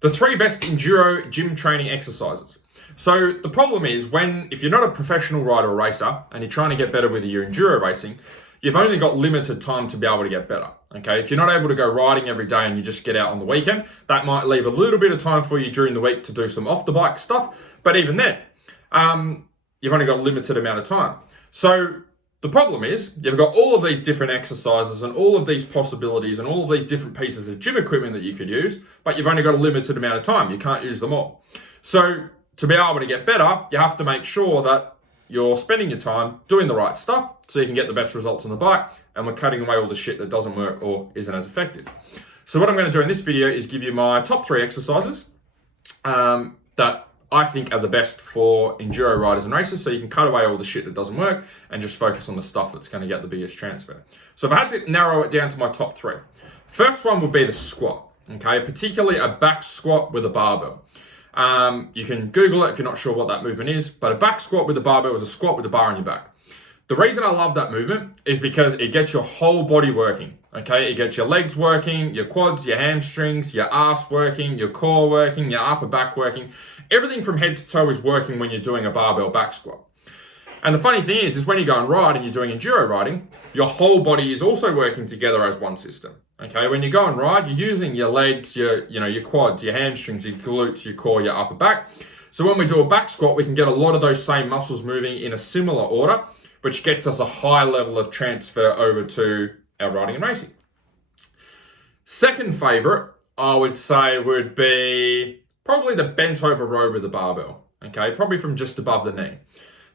The 3 best enduro gym training exercises. So the problem is if you're not a professional rider or racer and you're trying to get better with your enduro racing, you've only got limited time to be able to get better. Okay, if you're not able to go riding every day and you just get out on the weekend, that might leave a little bit of time for you during the week to do some off the bike stuff. But even then, you've only got a limited amount of time. So the problem is you've got all of these different exercises and all of these possibilities and all of these different pieces of gym equipment that you could use, but you've only got a limited amount of time. You can't use them all. So to be able to get better, you have to make sure that you're spending your time doing the right stuff so you can get the best results on the bike, and we're cutting away all the shit that doesn't work or isn't as effective. So what I'm going to do in this video is give you my top 3 exercises that I think are the best for enduro riders and racers, so you can cut away all the shit that doesn't work and just focus on the stuff that's going to get the biggest transfer. So if I had to narrow it down to my top 3, first one would be the squat, okay? Particularly a back squat with a barbell. You can Google it if you're not sure what that movement is, but a back squat with a barbell is a squat with a bar on your back. The reason I love that movement is because it gets your whole body working, okay? It gets your legs working, your quads, your hamstrings, your ass working, your core working, your upper back working. Everything from head to toe is working when you're doing a barbell back squat. And the funny thing is when you go and ride and you're doing enduro riding, your whole body is also working together as one system. Okay, when you go and ride, you're using your legs, your quads, your hamstrings, your glutes, your core, your upper back. So when we do a back squat, we can get a lot of those same muscles moving in a similar order, which gets us a high level of transfer over to our riding and racing. Second favorite, I would say, would be probably the bent over row with the barbell. Okay, probably from just above the knee.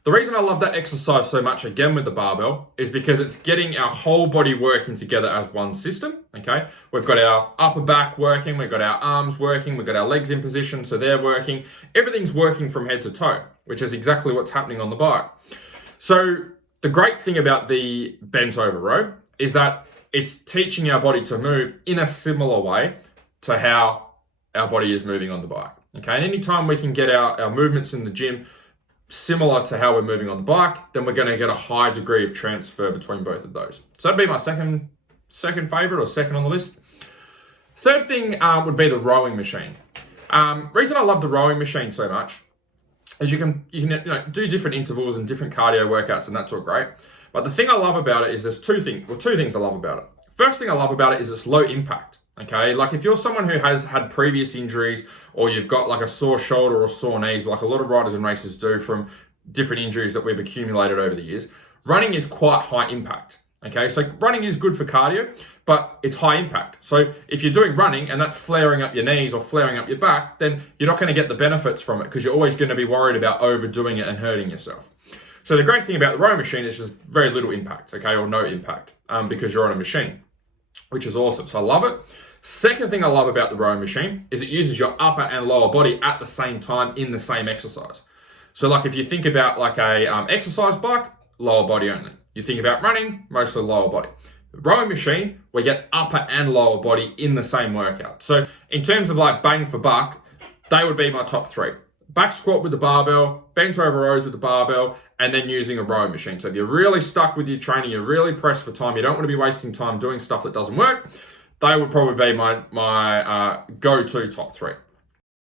The reason I love that exercise so much, again with the barbell, is because it's getting our whole body working together as one system, okay? We've got our upper back working, we've got our arms working, we've got our legs in position, so they're working. Everything's working from head to toe, which is exactly what's happening on the bike. So the great thing about the bent over row is that it's teaching our body to move in a similar way to how our body is moving on the bike, okay? And anytime we can get our movements in the gym similar to how we're moving on the bike, then we're going to get a high degree of transfer between both of those. So that'd be my second favorite, or second on the list. Third thing would be the rowing machine. Reason I love the rowing machine so much is you can do different intervals and different cardio workouts, and that's all great. But the thing I love about it is there's two things I love about it. First thing I love about it is it's low impact. Okay, like if you're someone who has had previous injuries, or you've got like a sore shoulder or sore knees, like a lot of riders and racers do from different injuries that we've accumulated over the years, running is quite high impact. Okay, so running is good for cardio, but it's high impact. So if you're doing running and that's flaring up your knees or flaring up your back, then you're not going to get the benefits from it because you're always going to be worried about overdoing it and hurting yourself. So the great thing about the rowing machine is just very little impact, okay, or no impact, because you're on a machine, which is awesome. So I love it. Second thing I love about the rowing machine is it uses your upper and lower body at the same time in the same exercise. So like if you think about like a exercise bike, lower body only. You think about running, mostly lower body. The rowing machine, we get upper and lower body in the same workout. So in terms of like bang for buck, they would be my top 3. Back squat with the barbell, bent over rows with the barbell, and then using a rowing machine. So if you're really stuck with your training, you're really pressed for time, you don't want to be wasting time doing stuff that doesn't work, they would probably be my go-to top 3.